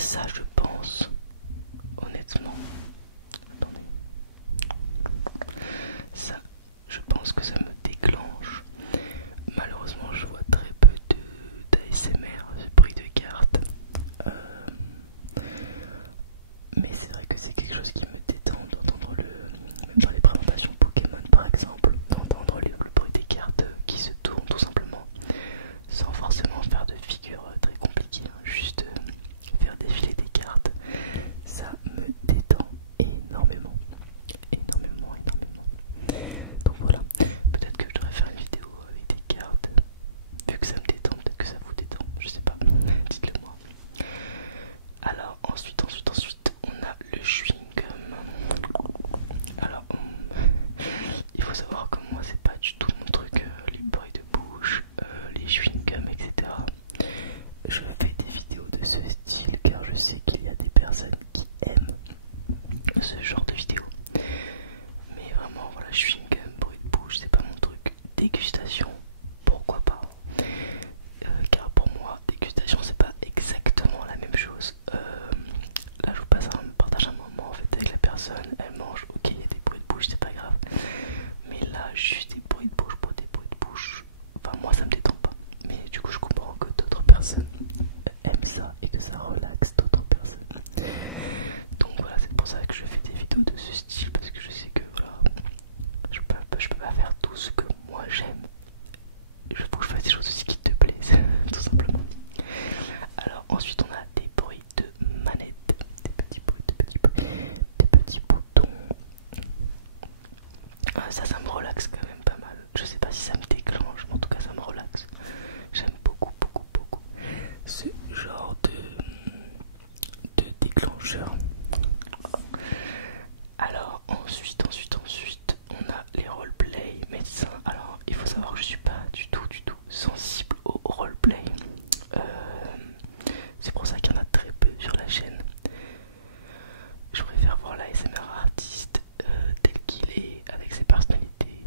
ça je pense, honnêtement, attendez, ça je pense que ça me déclenche. Malheureusement je vois très peu d'ASMR, bruit de cartes, mais c'est vrai que c'est quelque chose qui me détend d'entendre même dans les présentations Pokémon par exemple, d'entendre le bruit des cartes qui se tournent tout simplement, sans forcément faire de figures très compliquées, hein, juste faire défiler des cartes, ça me détend énormément, énormément, énormément. Donc voilà, peut-être que je devrais faire une vidéo avec des cartes, vu que ça me détend, peut-être que ça vous détend, je sais pas, dites-le moi. Alors ensuite, on a le chewing-gum. Alors, il faut savoir que moi c'est pas du tout mon truc, les bruits de bouche, les chewing-gums, etc. Je fais des vidéos de ce style car je sais qu'il y a des personnes qui aiment ce genre de vidéos. Mais vraiment, voilà, chewing-gum, bruit de bouche, c'est pas mon truc. Dégustation, pourquoi pas, car pour moi, dégustation c'est pas exactement la même chose. Là, je vous partage un moment en fait avec la personne, elle mange, ok, il y a des bruits de bouche, c'est pas grave. Mais là, juste des bruits de bouche pour des bruits de bouche, enfin, moi ça me détend pas. Mais du coup, je comprends que d'autres personnes aiment ça et que ça relaxe d'autres personnes. Donc voilà, c'est pour ça que je fais des vidéos de ce style, parce que je sais que voilà, je peux pas faire tout ce que moi j'aime. Il faut que je fasse des choses aussi qui te plaisent, tout simplement. Alors ensuite on a des bruits de manette, des petits bruits, des petits boutons. Ça me relaxe quand même pas mal. Je sais pas si ça me déclenche, mais en tout cas ça me relaxe. J'aime beaucoup, beaucoup, beaucoup ce genre de déclencheur. Alors ensuite, on a les roleplay médecins. Alors il faut savoir que je suis pas du tout sensible au roleplay. C'est pour ça qu'il y en a très peu sur la chaîne. Je préfère voir l'ASMR artiste tel qu'il est, avec ses personnalités,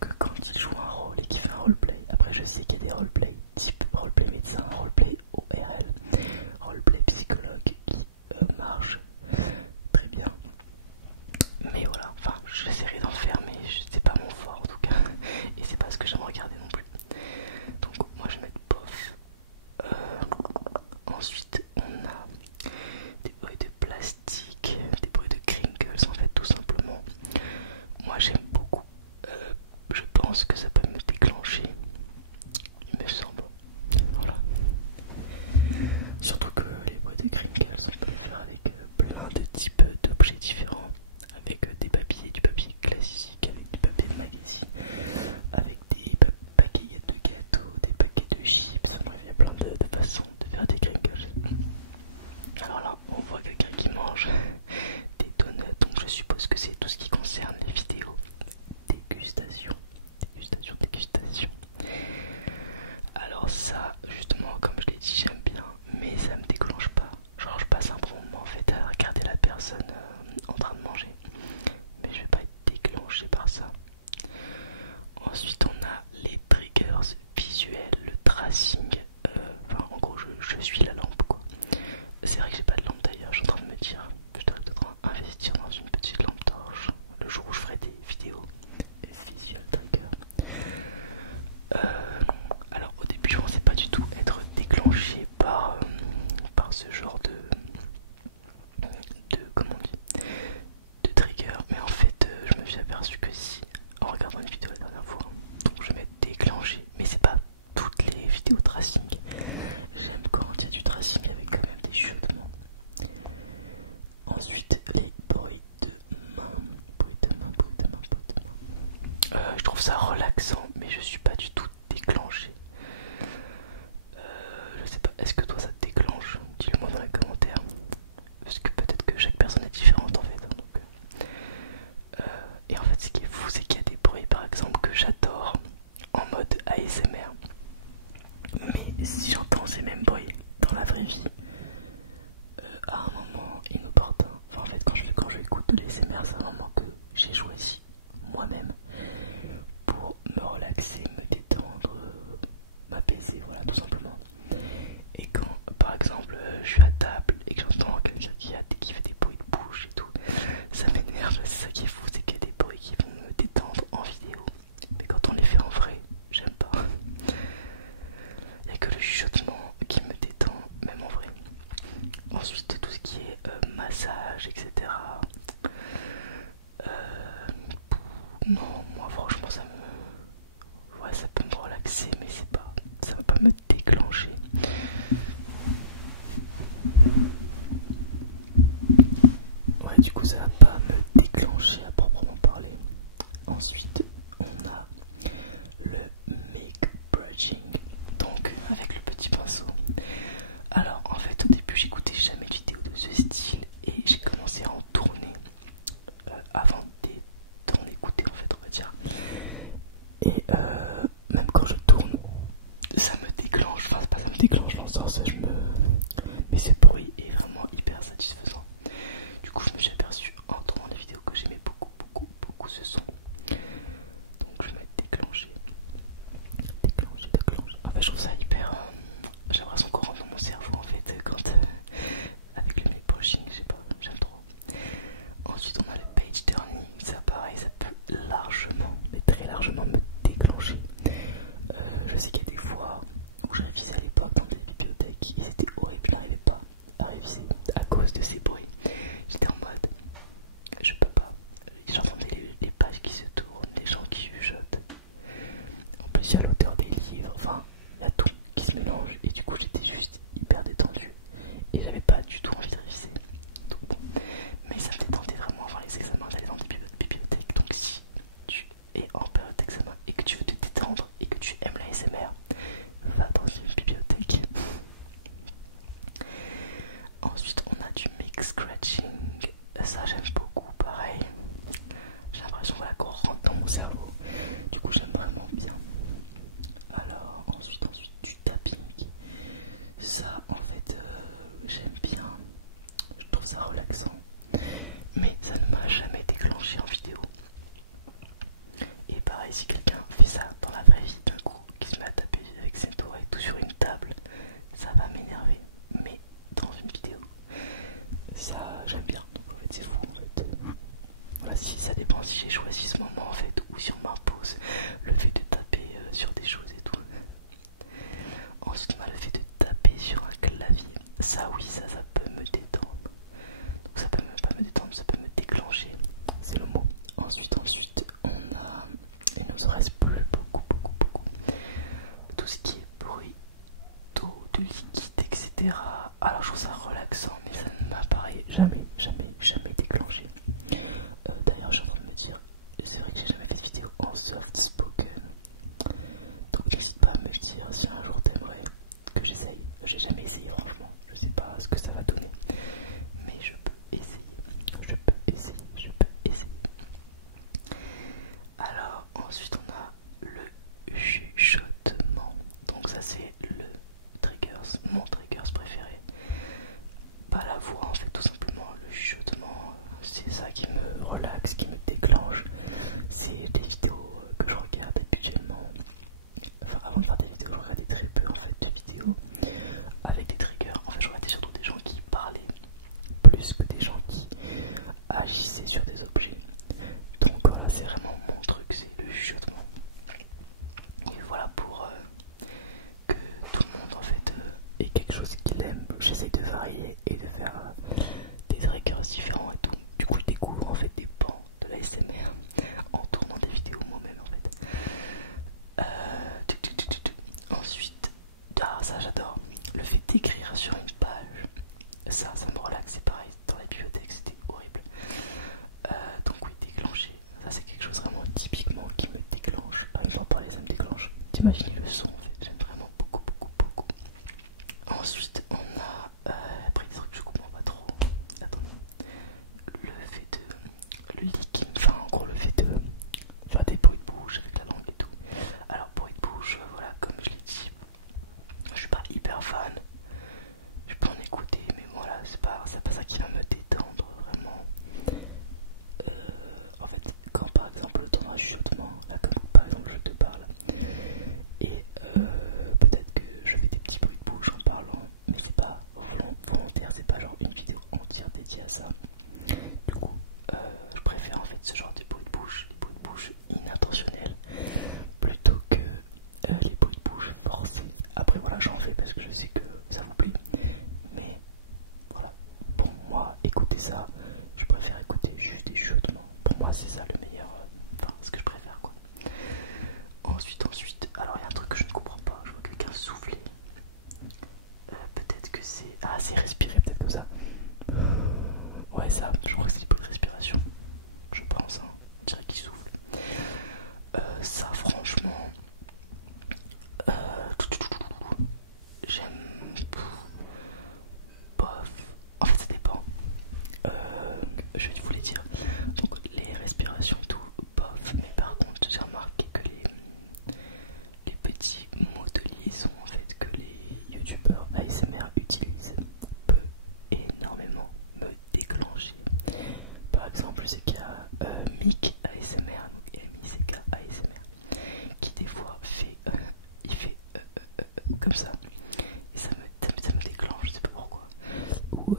que quand il joue un rôle et qu'il fait un roleplay. Après je sais qu'il y a des roleplay type roleplay médecin, roleplay ORL, roleplay psychologue qui marchent très bien. Mais voilà, enfin j'essaierai d'en faire, mais c'est pas mon fort en tout cas. Et c'est pas ce que j'aime regarder non plus. Donc moi je vais mettre bof. Ensuite on a des bruits de plastique, des bruits de crinkles en fait tout simplement. Moi j'aime beaucoup. Je pense que ça peut me déclencher, il me semble. Voilà. Surtout que les bruits de crinkles on peut le faire avec plein de types d'objets différents. Avec des papiers, du papier classique, avec du papier de magazine, avec des paquets de gâteaux, des paquets de chips. Enfin, il y a plein de façons de faire des crinkles. Alors là, on voit quelqu'un qui mange des donuts, donc je suppose que c'est tout ce qui concerne les vidéos dégustation. Dégustation. Alors ça, justement, comme je l'ai dit, j'aime bien, mais ça me déclenche pas. Genre je passe un bon moment en fait à regarder la personne en train de manger, mais je vais pas être déclenché par ça. Ensuite on a les triggers visuels, le tracing, enfin en gros je suis la lampe quoi. C'est vrai que j'ai pas de lampe d'ailleurs, je suis en train de me dire, je devrais peut-être investir dans une petite lampe torche le jour où je ferai des vidéos visual trigger. Alors au début je pensais pas du tout être déclenché par ce genre de comment on dit, de trigger, mais en fait je me suis aperçu que si, en regardant une vidéo la dernière fois, donc je vais m'être déclenché, mais c'est pas toutes les vidéos tracing. J'aime quand il y a du tracing avec quand même des chuchotements. Ensuite les bruits de main, je trouve ça relaxant, mais je suis pas du tout déclenché. Je sais pas, est-ce que toi ça te déclenche? Dis-le moi dans les commentaires. Parce que peut-être que chaque personne est différente en fait. Donc, et en fait ce qui est fou c'est qu'il y a des bruits par exemple que j'adore en mode ASMR. Mais si j'entends ces mêmes bruits dans la vraie vie, à un moment inopportun, enfin en fait quand je écoute de l'ASMR c'est un moment que j'ai choisi moi-même pour me relaxer, me détendre, m'apaiser, voilà tout simplement. Et quand par exemple je suis à table et que j'entends Alors je trouve ça relaxant, mais ça ne m'apparaît jamais, jamais, jamais déclenché. D'ailleurs, je suis en train de me dire, c'est vrai que j'ai jamais fait de vidéo en soft spoken. Donc n'hésite pas à me dire si un jour t'aimerais que j'essaye. J'ai jamais essayé franchement, je sais pas ce que ça va donner. Mais je peux essayer, je peux essayer, je peux essayer. Alors ensuite on a le chuchotement. Donc ça c'est le triggers, mon triggers préféré. Pas la voix en fait, tout simplement le chuchotement. C'est ça qui me relaxe, qui me déclenche. C'est des vidéos que je regarde habituellement. Enfin avant de faire des vidéos, je regardais très peu en fait de vidéos avec des triggers. En fait je regardais surtout des gens qui parlaient plus que des gens qui agissaient sur des objets. Donc voilà, c'est vraiment mon truc, c'est le chuchotement. Et voilà pour que tout le monde en fait ait quelque chose qu'il aime. J'essaie de varier et de faire des triggers différents et tout. Du coup je découvre en fait des pans de la SMR en tournant des vidéos moi-même en fait. Ensuite, ça j'adore, le fait d'écrire sur une page, ça me relaxe, c'est pareil, dans la bibliothèque c'était horrible. Donc oui, déclencher, ça c'est quelque chose vraiment typiquement qui me déclenche. Par exemple parler ça me déclenche. T'imagines le son en fait, j'aime vraiment beaucoup beaucoup beaucoup. Ensuite on a après des trucs que je comprends pas trop. Attends, le fait de le licking, enfin en gros le fait de faire des bruits de bouche avec la langue et tout. Alors bruit de bouche, voilà, comme je l'ai dit, je suis pas hyper fan. Je peux en écouter, mais voilà, c'est pas ça qui va me détendre vraiment. En fait, quand par exemple dans un chuchotement, là comme par exemple je te parle, et peut-être que je fais des petits bruits de bouche en parlant, mais c'est pas volontaire, c'est pas genre une vidéo entière dédiée à ça. Du coup, je préfère en fait ce genre de bruits de bouche, les bruits de bouche inintentionnels, plutôt que les bruits de bouche forcés. Après voilà, j'en fais parce que je sais que ça vous plaît, mais voilà, pour moi, écouter ça, je préfère écouter juste des chuchotements. Pour moi, c'est ça le meilleur, enfin, ce que je préfère quoi. Ensuite, alors il y a un truc que je ne comprends pas, je vois quelqu'un souffler. Peut-être que c'est. Ah, c'est respirer, peut-être comme ça. Ouais, ça, je crois que c'est des bruits de respiration. Je pense, hein. Je dirais qu'il souffle. Ça, franchement. J'aime. Bof. En fait, ça dépend. Je voulais dire. Donc, les respirations, tout, bof. Mais par contre, j'ai remarqué que les petits mots de liaison en fait que les youtubeurs ASMR utilisent peut énormément me déclencher. Par exemple, je sais qu'il y a Mick ASMR, MICK ASMR, qui des fois fait, il fait comme ça, et ça me déclenche, je sais pas pourquoi. Ou